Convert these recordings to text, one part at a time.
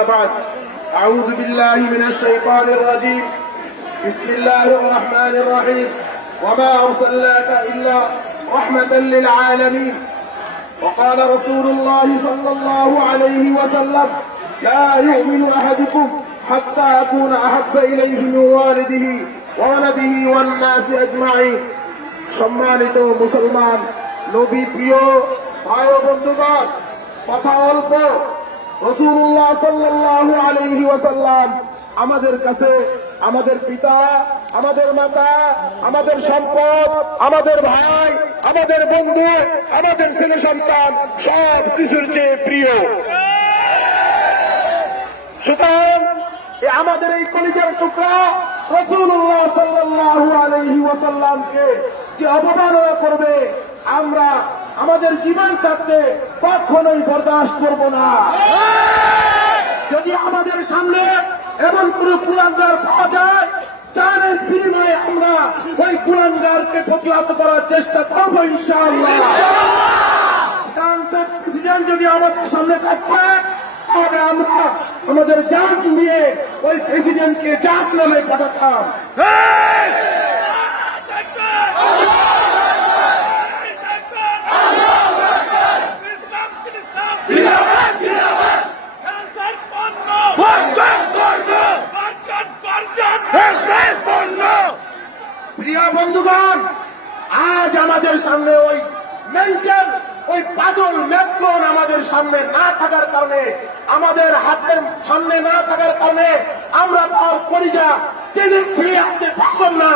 أما بعد أعوذ بالله من الشيطان الرجيم بسم الله الرحمن الرحيم وما أرسلناك إلا رحمة للعالمين وقال رسول الله صلى الله عليه وسلم لا يؤمن أحدكم حتى أكون أحب إليه من والده وولده والناس أجمعين সম্মানিত মুসলমান নবী প্রিয় ভাই ও বন্ধুগণ কথা অল্প রাসূলুল্লাহ সাল্লাল্লাহু আলাইহি ওয়াসাল্লাম আমাদের কাছে আমাদের পিতা আমাদের মাতা আমাদের সম্পদ আমাদের ভাই আমাদের বন্ধু আমাদের ছেলে সন্তান সব কিছুর চেয়ে প্রিয়। সুতরাং আমাদের এই কলিজার টুকরা রাসূলুল্লাহ সাল্লাল্লাহু আলাইহি ওয়াসাল্লামকে যে অবমাননা করবে আমরা আমাদের জীবন থাকতে কখনোই বরদাস্ত করব না। যদি আমাদের সামনে এমন কোন কুলাঙ্গার পাওয়া যায় জানের বিনিময়ে আমরা ওই কুলাঙ্গারকে প্রতিহত করার চেষ্টা করব ইনশাআল্লাহ। প্রেসিডেন্ট যদি আমাদের সামনে থাকবে তবে আমরা আমাদের জান নিয়ে ওই প্রেসিডেন্টকে জাহান্নামে পাঠাতাম। প্রিয় বন্ধুগণ, আজ আমাদের সামনে ওই মেন্টাল ওই পাগল মেট্রন আমাদের সামনে না থাকার কারণে আমাদের হাতের সামনে না থাকার কারণে আমরা তার কলিজা টেনে ছিঁড়ে আনতে পারলাম না।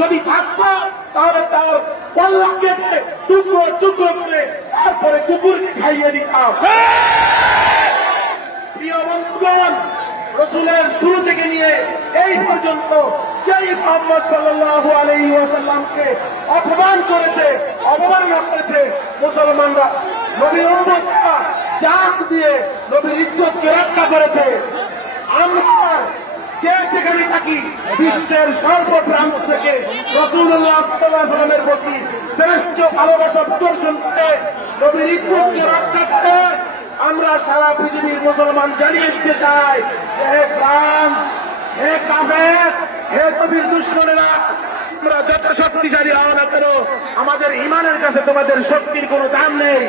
যদি থাকতো তাহলে তার কল্লা কেটে টুকরো টুকরো করে তারপরে কুকুরকে খাইয়ে দিতাম। প্রিয় বন্ধুগণ, রাসূলের শুরু থেকে নিয়ে এই পর্যন্ত যেই মুহাম্মদ সাল্লাল্লাহু আলাইহি ওয়াসাল্লামকে অপমান করেছে অবমাননা করেছে মুসলমানরা নবীর উম্মতরা জান দিয়ে নবীর ইজ্জতকে রক্ষা করেছে। আমরা যে যেখানে থাকি বিশ্বের সর্বপ্রান্ত থেকে রাসূলুল্লাহ সাল্লাল্লাহু আলাইহি ওয়াসাল্লামের প্রতি শ্রেষ্ঠ ভালোবাসা প্রদর্শন করে নবীর ইজ্জতকে রক্ষা করে আমরা সারা পৃথিবীর মুসলমান জানিয়ে দিতে চাই, হে ফ্রান্স, হে কাফের, হে কবির দুশ্মনেরা, তোমরা যত শক্তিশালী হও না কেন আমাদের ইমানের কাছে তোমাদের শক্তির কোনো দাম নেই।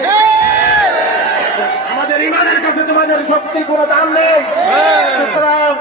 আমাদের ইমানের কাছে তোমাদের শক্তির কোনো দাম নেই। সুতরাং